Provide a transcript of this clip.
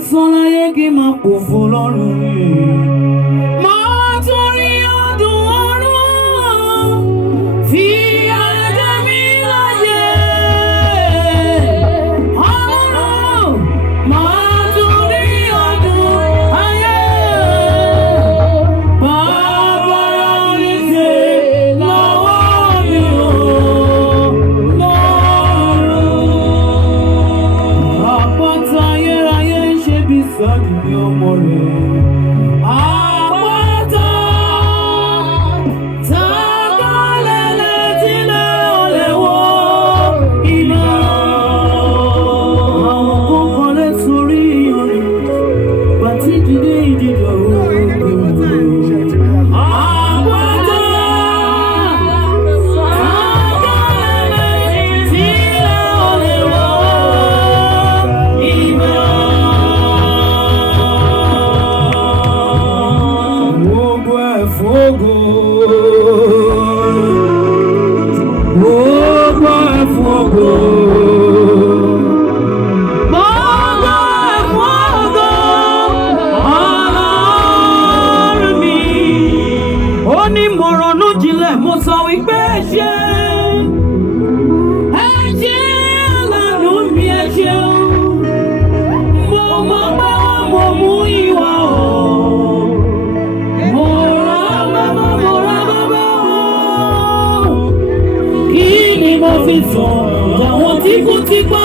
lásán láyé kí n máa pòfo lọ́rùn mi. Máa torí ọdún ọ̀run fi ayé mi láyé. Ọlọ́run máa torí ọdún ayé. Bàbá mi ṣe lọ́wọ́ mi o lọ́rùn. Àpáta ayérayé ń ṣe bí sọ́ọ̀dì ní ọmọ rẹ̀. Àpáta tágbálẹ̀ tílẹ̀ ọ̀lẹ̀ wọ iná. Àwọn kan kọ́lé sórí orin bàtí dìde ìdìdọ̀ òògùn. Àpáta tágbálẹ̀ tílẹ̀ ọ̀lẹ̀ wọ iná. Gbogbo ẹ̀fọ́gò. Gbogbo ẹ̀fọ́gò. Gbogbo ẹ̀fọ́gò. Ọlọ́run mi. Ó ní mo ronú jinlẹ̀, mo sọ wípé ẹ ṣé. Ẹ ṣé Ọlọ́run mi, ẹ ṣeun. Mo mọ̀ pé mo mú ìwà o. Mo ra bàbá o. Kí ni mo fi sọ àwọn tí kú ti pa?